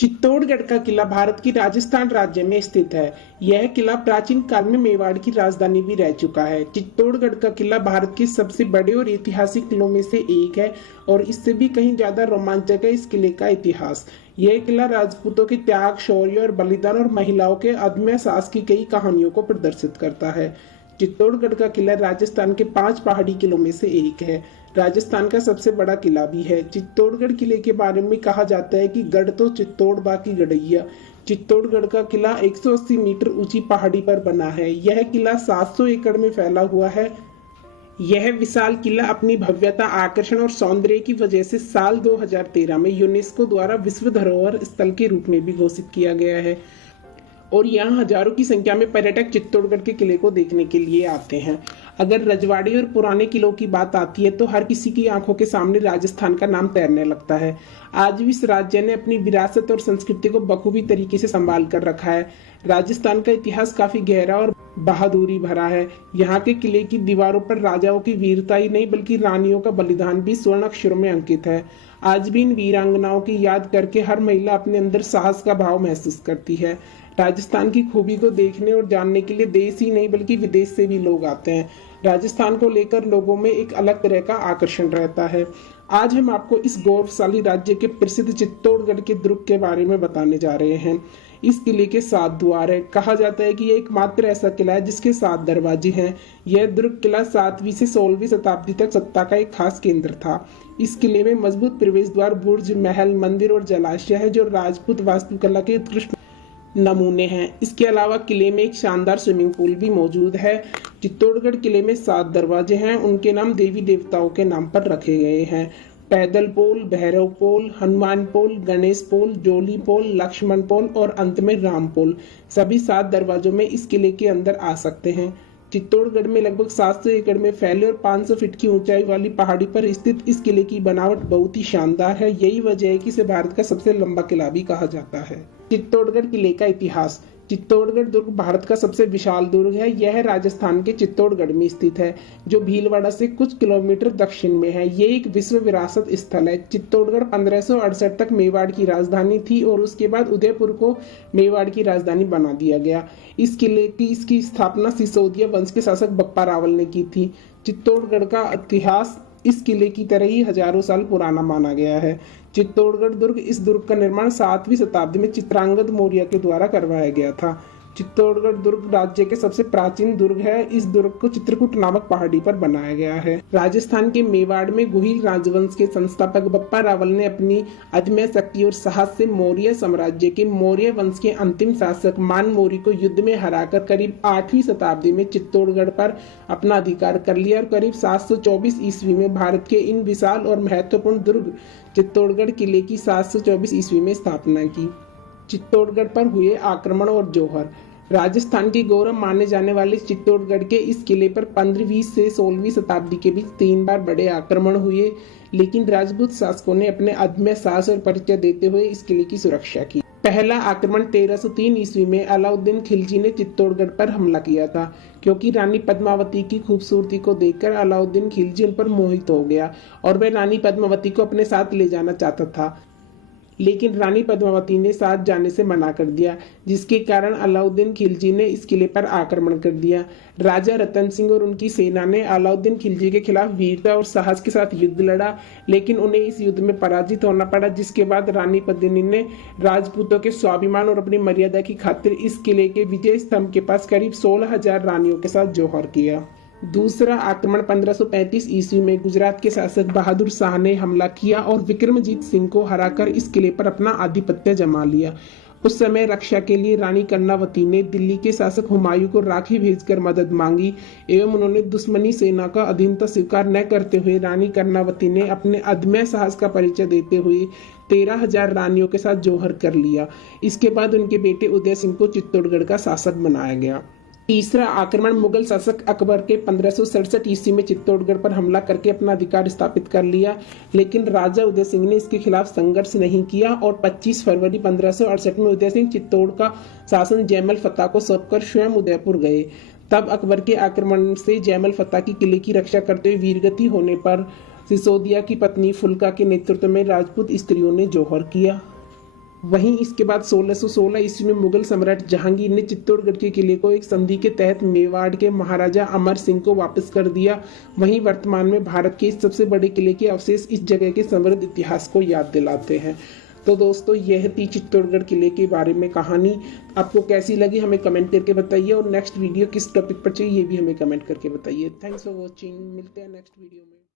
चित्तौड़गढ़ का किला भारत की राजस्थान राज्य में स्थित है। यह किला प्राचीन काल में मेवाड़ की राजधानी भी रह चुका है। चित्तौड़गढ़ का किला भारत के सबसे बड़े और ऐतिहासिक किलों में से एक है और इससे भी कहीं ज्यादा रोमांचक है इस किले का इतिहास। यह किला राजपूतों के त्याग, शौर्य और बलिदान और महिलाओं के अदम्य साहस की कई कहानियों को प्रदर्शित करता है। चित्तौड़गढ़ का किला राजस्थान के 5 पहाड़ी किलों में से एक है। राजस्थान का सबसे बड़ा किला भी है। चित्तौड़गढ़ किले के बारे में कहा जाता है कि गढ़ तो चित्तौड़ बाकी गढ़ैया। चित्तौड़गढ़ का किला 180 मीटर ऊंची पहाड़ी पर बना है। यह किला 700 एकड़ में फैला हुआ है। यह विशाल किला अपनी भव्यता, आकर्षण और सौंदर्य की वजह से साल 2013 में यूनेस्को द्वारा विश्व धरोहर स्थल के रूप में भी घोषित किया गया है और यहाँ हजारों की संख्या में पर्यटक चित्तौड़गढ़ के किले को देखने के लिए आते हैं। अगर रजवाड़ी और पुराने किलों की बात आती है तो हर किसी की आंखों के सामने राजस्थान का नाम तैरने लगता है। आज भी इस राज्य ने अपनी विरासत और संस्कृति को बखूबी तरीके से संभाल कर रखा है। राजस्थान का इतिहास काफी गहरा और बहादुरी भरा है। यहाँ के किले की दीवारों पर राजाओं की वीरता ही नहीं बल्कि रानियों का बलिदान भी स्वर्ण अक्षरों में अंकित है। आज भी इन वीरांगनाओं की याद करके हर महिला अपने अंदर साहस का भाव महसूस करती है। राजस्थान की खूबी को देखने और जानने के लिए देश ही नहीं बल्कि विदेश से भी लोग आते हैं। राजस्थान को लेकर लोगों में एक अलग तरह का आकर्षण रहता है। आज हम आपको इस गौरवशाली राज्य के प्रसिद्ध चित्तौड़गढ़ के दुर्ग के बारे में बताने जा रहे हैं। इस किले के 7 द्वार है। कहा जाता है कि यह एकमात्र ऐसा किला है जिसके 7 दरवाजे हैं। यह दुर्ग किला 7वीं से 16वीं शताब्दी तक सत्ता का एक खास केंद्र था। इस किले में मजबूत प्रवेश द्वार, बुर्ज, महल, मंदिर और जलाशय है जो राजपूत वास्तुकला के उत्कृष्ट नमूने हैं। इसके अलावा किले में एक शानदार स्विमिंग पूल भी मौजूद है। चित्तौड़गढ़ किले में 7 दरवाजे हैं। उनके नाम देवी देवताओं के नाम पर रखे गए हैं। पैदल पोल, भैरव पोल, हनुमान पोल, गणेश पोल, जोली पोल, लक्ष्मण पोल और अंत में राम पोल। सभी 7 दरवाजों में इस किले के अंदर आ सकते हैं। चित्तौड़गढ़ में लगभग 700 एकड़ में फैले और 500 फीट की ऊंचाई वाली पहाड़ी पर स्थित इस किले की बनावट बहुत ही शानदार है। यही वजह है कि इसे भारत का सबसे लंबा किला भी कहा जाता है। चित्तौड़गढ़ किले का इतिहास। चित्तौड़गढ़ दुर्ग भारत का सबसे विशाल दुर्ग है। यह राजस्थान के चित्तौड़गढ़ में स्थित है जो भीलवाड़ा से कुछ किलोमीटर दक्षिण में है। ये एक विश्व विरासत स्थल है। चित्तौड़गढ़ 1568 तक मेवाड़ की राजधानी थी और उसके बाद उदयपुर को मेवाड़ की राजधानी बना दिया गया। इस किले की इसकी स्थापना सिसोदिया वंश के शासक बप्पा रावल ने की थी। चित्तौड़गढ़ का इतिहास इस किले की तरह ही हजारों साल पुराना माना गया है। चित्तौड़गढ़ दुर्ग इस दुर्ग का निर्माण 7वीं शताब्दी में चित्रांगद मौर्य के द्वारा करवाया गया था। चित्तौड़गढ़ दुर्ग राज्य के सबसे प्राचीन दुर्ग है। इस दुर्ग को चित्रकूट नामक पहाड़ी पर बनाया गया है। राजस्थान के मेवाड़ में गुहिल राजवंश के संस्थापक बप्पा रावल ने अपनी अदम्य शक्ति और साहस से मौर्य साम्राज्य के मौर्य वंश के अंतिम शासक मान मौर्य को युद्ध में हराकर करीब 8वीं शताब्दी में चित्तौड़गढ़ पर अपना अधिकार कर लिया और करीब 724 ईस्वी में भारत के इन विशाल और महत्वपूर्ण दुर्ग चित्तौड़गढ़ किले की 724 ईस्वी में स्थापना की। चित्तौड़गढ़ पर हुए आक्रमण और जौहर। राजस्थान की गौरव माने जाने वाले चित्तौड़गढ़ के इस किले पर 15वीं से 16वीं शताब्दी के बीच 3 बार बड़े आक्रमण हुए, लेकिन राजपूत शासकों ने अपने अदम्य साहस और परिचय देते हुए इस किले की सुरक्षा की। पहला आक्रमण 1303 ईस्वी में अलाउद्दीन खिलजी ने चित्तौड़गढ़ पर हमला किया था। क्योंकि रानी पद्मावती की खूबसूरती को देखकर अलाउद्दीन खिलजी उन पर मोहित हो गया और वह रानी पद्मावती को अपने साथ ले जाना चाहता था, लेकिन रानी पद्मावती ने साथ जाने से मना कर दिया, जिसके कारण अलाउद्दीन खिलजी ने इस किले पर आक्रमण कर दिया। राजा रतन सिंह और उनकी सेना ने अलाउद्दीन खिलजी के खिलाफ वीरता और साहस के साथ युद्ध लड़ा, लेकिन उन्हें इस युद्ध में पराजित होना पड़ा, जिसके बाद रानी पद्मिनी ने राजपूतों के स्वाभिमान और अपनी मर्यादा की खातिर इस किले के विजय स्तंभ के पास करीब 16,000 रानियों के साथ जौहर किया। दूसरा आक्रमण 1535 ईस्वी में गुजरात के शासक बहादुर शाह ने हमला किया और विक्रमजीत सिंह को हराकर इस किले पर अपना आधिपत्य जमा लिया। उस समय रक्षा के लिए रानी कर्णावती ने दिल्ली के शासक हुमायूं को राखी भेजकर मदद मांगी एवं उन्होंने दुश्मनी सेना का अधीनता स्वीकार न करते हुए रानी कर्णावती ने अपने अदम्य साहस का परिचय देते हुए 13,000 रानियों के साथ जौहर कर लिया। इसके बाद उनके बेटे उदय सिंह को चित्तौड़गढ़ का शासक बनाया गया। तीसरा आक्रमण मुगल शासक अकबर के 1567 ईस्वी में चित्तौड़गढ़ पर हमला करके अपना अधिकार स्थापित कर लिया, लेकिन राजा उदय सिंह ने इसके खिलाफ संघर्ष नहीं किया और 25 फरवरी 1568 में उदय सिंह चित्तौड़ का शासन जयमल फतेह को सौंपकर स्वयं उदयपुर गए। तब अकबर के आक्रमण से जयमल फतेह की किले की रक्षा करते हुए वीरगति होने पर सिसोदिया की पत्नी फुल्का के नेतृत्व में राजपूत स्त्रियों ने जौहर किया। वहीं इसके बाद 1616 ईस्वी में मुगल सम्राट जहांगीर ने चित्तौड़गढ़ के किले को एक संधि के तहत मेवाड़ के महाराजा अमर सिंह को वापस कर दिया। वहीं वर्तमान में भारत के इस सबसे बड़े किले के अवशेष इस जगह के समृद्ध इतिहास को याद दिलाते हैं। तो दोस्तों यह थी चित्तौड़गढ़ किले के बारे में कहानी। आपको कैसी लगी हमें कमेंट करके बताइए, और नेक्स्ट वीडियो किस टॉपिक पर चाहिए ये भी हमें कमेंट करके बताइए। थैंक्स फॉर वॉचिंग, मिलते हैं नेक्स्ट वीडियो में।